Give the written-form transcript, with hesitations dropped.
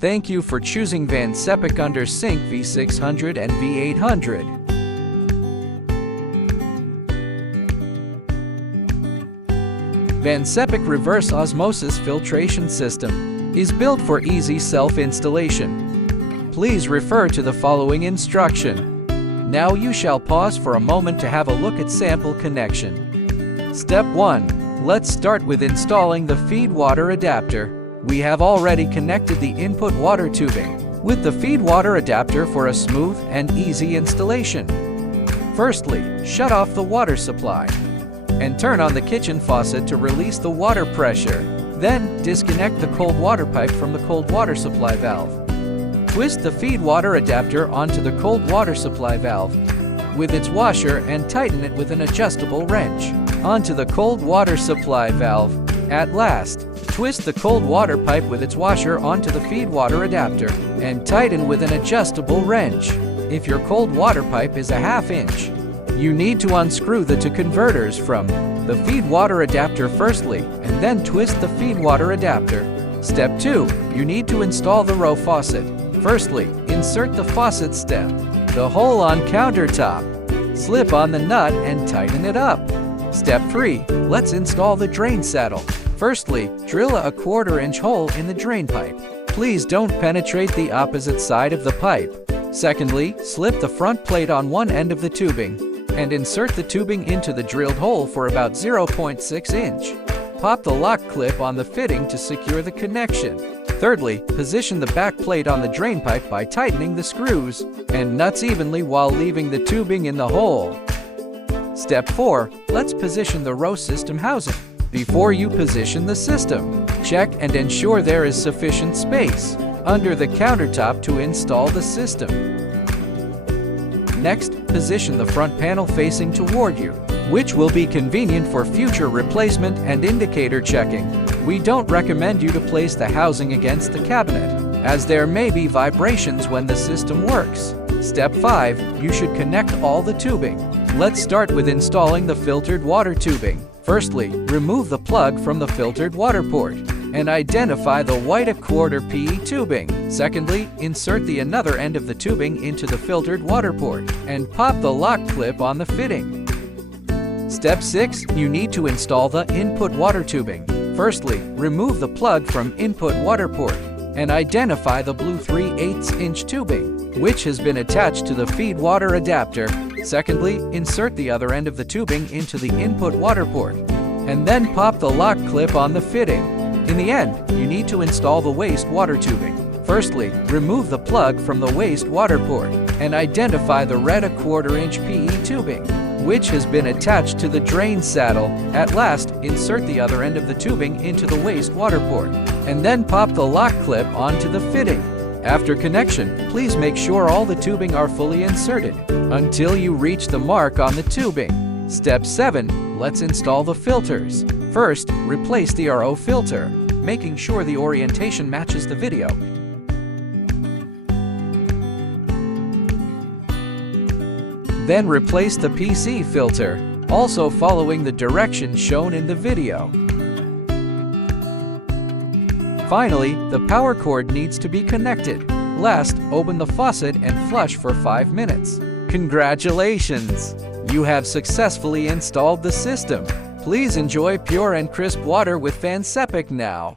Thank you for choosing Van Sepik Under Sink V600 and V800. Van Sepik Reverse Osmosis Filtration System is built for easy self-installation. Please refer to the following instruction. Now you shall pause for a moment to have a look at sample connection. Step 1. Let's start with installing the feed water adapter. We have already connected the input water tubing with the feed water adapter for a smooth and easy installation. Firstly, shut off the water supply and turn on the kitchen faucet to release the water pressure. Then, disconnect the cold water pipe from the cold water supply valve. Twist the feed water adapter onto the cold water supply valve with its washer and tighten it with an adjustable wrench onto the cold water supply valve. At last, twist the cold water pipe with its washer onto the feed water adapter and tighten with an adjustable wrench. If your cold water pipe is a ½ inch, you need to unscrew the two converters from the feed water adapter firstly, and then twist the feed water adapter. Step 2. You need to install the row faucet. Firstly, insert the faucet stem, the hole on countertop. Slip on the nut and tighten it up. Step 3. Let's install the drain saddle. Firstly, drill a 1/4 inch hole in the drain pipe. Please don't penetrate the opposite side of the pipe. Secondly, slip the front plate on one end of the tubing and insert the tubing into the drilled hole for about 0.6 inch. Pop the lock clip on the fitting to secure the connection. Thirdly, position the back plate on the drain pipe by tightening the screws and nuts evenly while leaving the tubing in the hole. Step 4. Let's position the row system housing. Before you position the system, check and ensure there is sufficient space under the countertop to install the system. Next, position the front panel facing toward you, which will be convenient for future replacement and indicator checking. We don't recommend you to place the housing against the cabinet, as there may be vibrations when the system works. Step 5. You should connect all the tubing. Let's start with installing the filtered water tubing. Firstly, remove the plug from the filtered water port and identify the white 1/4 PE tubing. Secondly, insert the other end of the tubing into the filtered water port and pop the lock clip on the fitting. Step 6. You need to install the input water tubing. Firstly, remove the plug from input water port and identify the blue 3/8 inch tubing, which has been attached to the feed water adapter. Secondly, insert the other end of the tubing into the input water port and then pop the lock clip on the fitting. In the end, you need to install the waste water tubing. Firstly, remove the plug from the waste water port and identify the red 1/4 inch PE tubing, which has been attached to the drain saddle. At last, insert the other end of the tubing into the waste water port and then pop the lock clip onto the fitting. After connection, please make sure all the tubing are fully inserted until you reach the mark on the tubing. Step 7. Let's install the filters. First, replace the RO filter, making sure the orientation matches the video. Then replace the PC filter, also following the directions shown in the video. Finally, the power cord needs to be connected. Last, open the faucet and flush for 5 minutes. Congratulations! You have successfully installed the system. Please enjoy pure and crisp water with Van Sepik now.